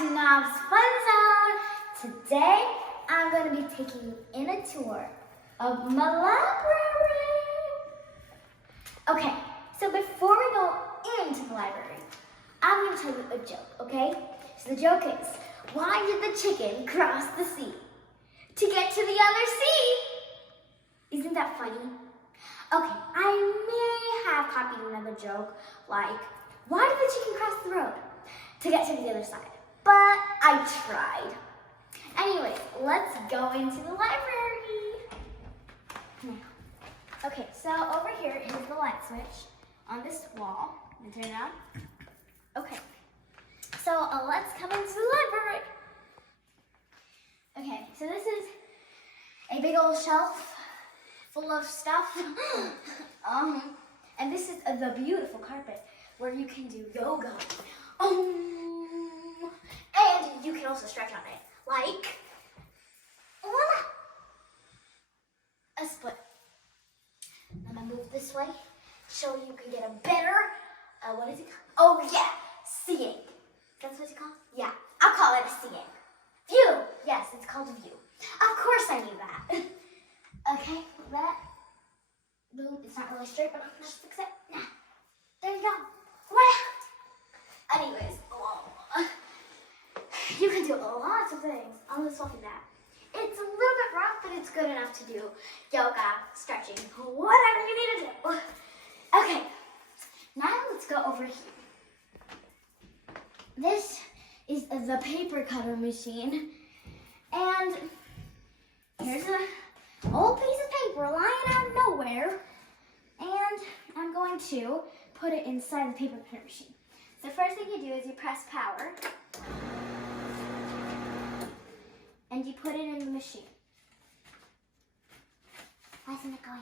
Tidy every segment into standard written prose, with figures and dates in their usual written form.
to Knob's Fun Zone. Today, I'm going to be taking you in a tour of my library. Okay, so before we go into the library, I'm going to tell you a joke, okay? So the joke is, why did the chicken cross the sea? To get to the other sea. Isn't that funny? Okay, I may have copied another joke, like, why did the chicken cross the road? To get to the other side. But I tried. Anyways, let's go into the library. Now, okay, so over here is the light switch on this wall. Let me turn it on. Okay, so let's come into the library. Okay, so this is a big old shelf full of stuff. And this is the beautiful carpet where you can do yoga. And you can also stretch on it, like voila, a split. I'm gonna move this way so you can get a better, what is it called? Oh yeah, seeing. That's what it's called? Yeah, I'll call it a seeing. View, yes, it's called a view. Of course I knew that. Okay, that, boom, it's not really straight, but I'm gonna fix it. Nah, there you go. Wow. Anyways, you can do lots of things on this fluffy mat. It's a little bit rough, but it's good enough to do yoga, stretching, whatever you need to do. Okay, now let's go over here. This is the paper cutter machine, and here's an old piece of paper lying out of nowhere, and I'm going to put it inside the paper cutter machine. So the first thing you do is you press power, and you put it in the machine. Why isn't it going?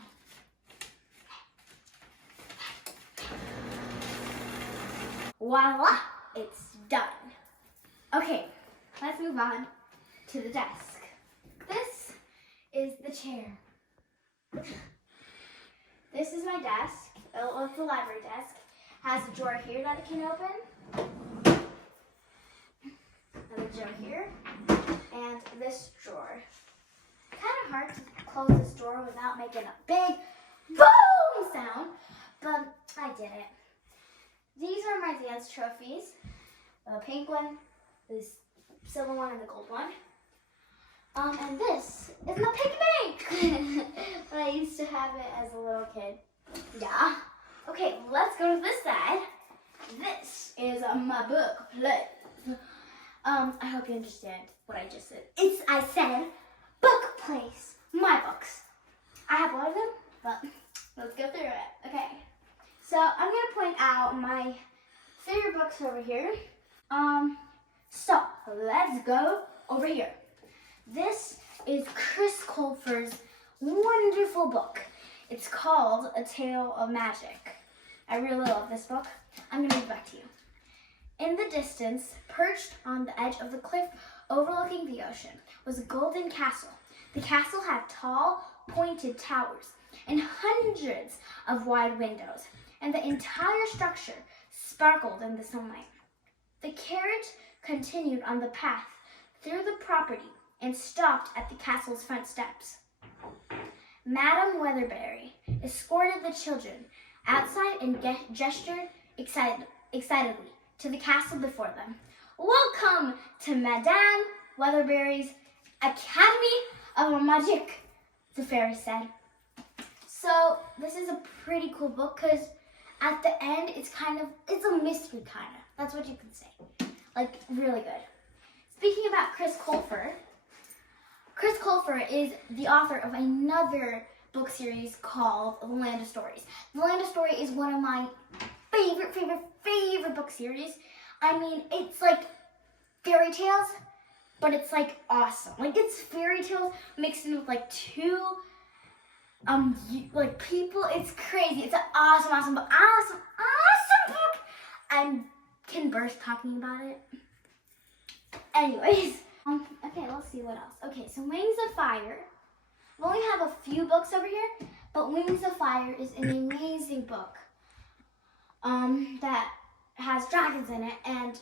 Voila, it's done. Okay, let's move on to the desk. This is the chair. This is my desk. It's the library desk. Has a drawer here that it can open. Another drawer here. And this drawer. Kind of hard to close this drawer without making a big boom sound, but I did it. These are my dance trophies. The pink one, this silver one, and the gold one. And this is my piggy bank. But I used to have it as a little kid. Yeah. Okay, let's go to this side. This is my book place. I hope you understand what I just said. I said book place. My books. I have one of them, but let's go through it. Okay. So I'm gonna point out my favorite books over here. So let's go over here. This is Chris Colfer's wonderful book. It's called A Tale of Magic. I really love this book. I'm gonna read it back to you. In the distance, perched on the edge of the cliff overlooking the ocean, was a golden castle. The castle had tall, pointed towers and hundreds of wide windows, and the entire structure sparkled in the sunlight. The carriage continued on the path through the property and stopped at the castle's front steps. Madam Weatherberry escorted the children outside and gestured excitedly to the castle before them. Welcome to Madame Weatherberry's Academy of Magic, the fairy said. So this is a pretty cool book because at the end it's a mystery kind of. That's what you can say. Like really good. Speaking about Chris Colfer is the author of another book series called The Land of Stories. The Land of Stories is one of my favorite book series. I mean, it's like fairy tales, but it's like awesome. Like it's fairy tales mixed in with like two like people. It's crazy. It's an awesome book. Awesome book. I can burst talking about it. Anyways, okay, let's see what else. Okay, so Wings of Fire. We only have a few books over here, but Wings of Fire is an amazing book that has dragons in it, and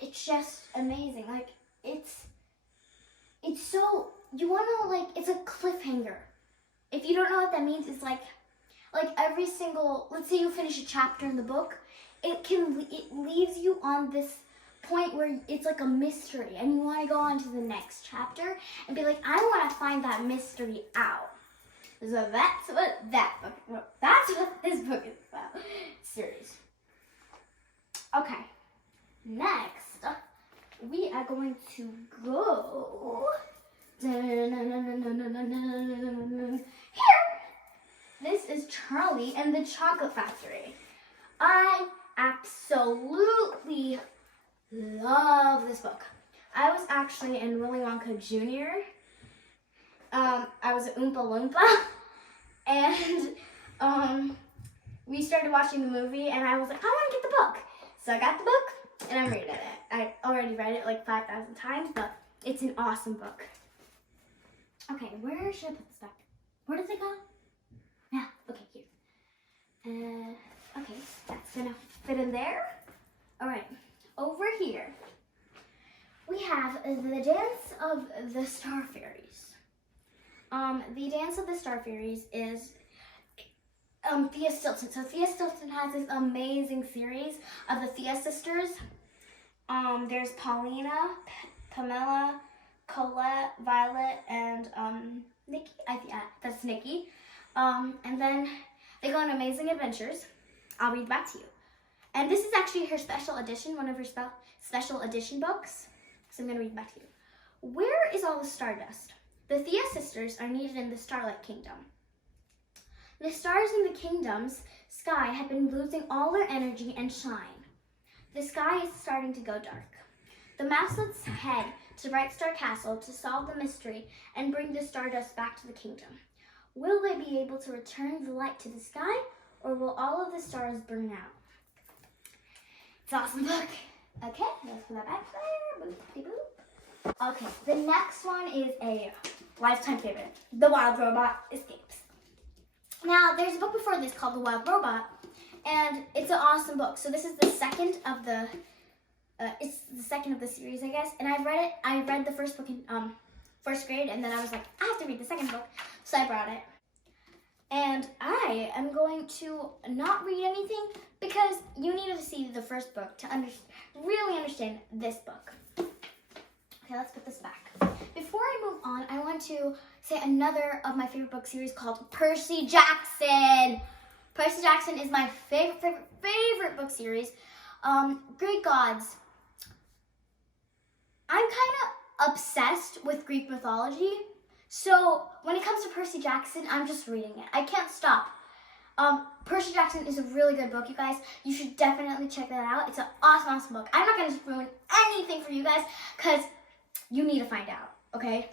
it's just amazing. Like, it's so, you want to, like, it's a cliffhanger. If you don't know what that means, it's like every single, let's say you finish a chapter in the book, it leaves you on this point where it's like a mystery and you want to go on to the next chapter and be like, I want to find that mystery out. So that's what this book is about. Series. Okay. Next, we are going to go here. This is Charlie and the Chocolate Factory. I absolutely love this book. I was actually in Willy Wonka Jr. I was an Oompa Loompa, and we started watching the movie, and I was like, I want to get the book. So I got the book, and I'm reading it. I already read it like 5,000 times, but it's an awesome book. Okay, where should I put this back? Where does it go? Yeah, okay, here. Okay, that's gonna fit in there. All right, over here, we have the Dance of the Star Fairies. The Dance of the Star Fairies is Thea Stilton. So Thea Stilton has this amazing series of the Thea sisters. There's Paulina, Pamela, Colette, Violet, and Nikki. That's Nikki. And then they go on amazing adventures. I'll read back to you. And this is actually her special edition, one of her special edition books. So I'm going to read back to you. Where is all the stardust? The Thea sisters are needed in the Starlight Kingdom. The stars in the kingdom's sky have been losing all their energy and shine. The sky is starting to go dark. The Mouselets head to Bright Star Castle to solve the mystery and bring the stardust back to the kingdom. Will they be able to return the light to the sky, or will all of the stars burn out? It's an awesome book. Okay, let's put that back there. Boop, boop. Okay, the next one is a lifetime favorite, The Wild Robot Escapes. Now, there's a book before this called The Wild Robot, and it's an awesome book. So this is the second of the, series, I guess. And I read the first book in first grade, and then I was like, I have to read the second book, so I brought it. And I am going to not read anything because you need to see the first book to really understand this book. Okay, let's put this back. Before I move on, I want to say another of my favorite book series called Percy Jackson. Percy Jackson is my favorite book series. Greek gods. I'm kind of obsessed with Greek mythology. So when it comes to Percy Jackson, I'm just reading it. I can't stop. Percy Jackson is a really good book, you guys. You should definitely check that out. It's an awesome book. I'm not going to ruin anything for you guys because you need to find out, okay?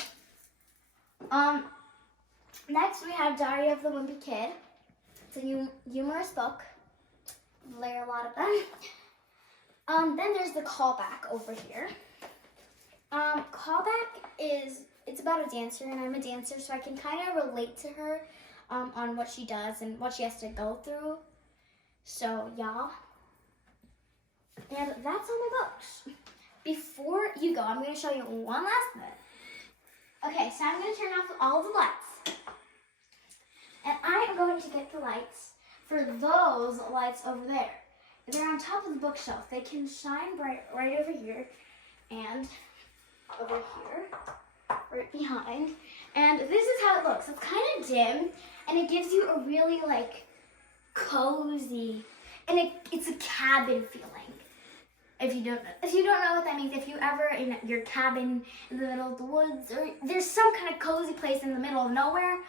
Next we have Diary of the Wimpy Kid. It's a humorous book. Learn a lot of them. Then there's the Callback over here. Callback it's about a dancer, and I'm a dancer, so I can kind of relate to her on what she does and what she has to go through. So, yeah. And that's all my books. Before you go, I'm going to show you one last bit. Okay, so I'm going to turn off all the lights. And I am going to get the lights for those lights over there. They're on top of the bookshelf. They can shine bright right over here and over here, right behind. And this is how it looks. It's kind of dim, and it gives you a really, like, cozy, and it's a cabin feeling. If you don't know what that means, if you ever in your cabin in the middle of the woods, or there's some kind of cozy place in the middle of nowhere,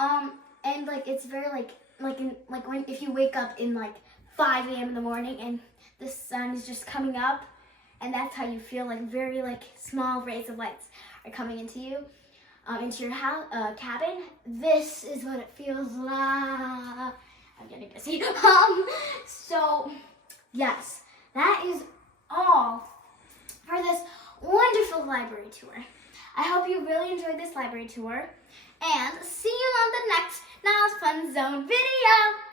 and like it's very if you wake up in like 5 a.m. in the morning and the sun is just coming up, and that's how you feel, like very like small rays of lights are coming into you, into your house, cabin. This is what it feels like. I'm getting busy. So yes. That is all for this wonderful library tour. I hope you really enjoyed this library tour, and see you on the next Niles Fun Zone video.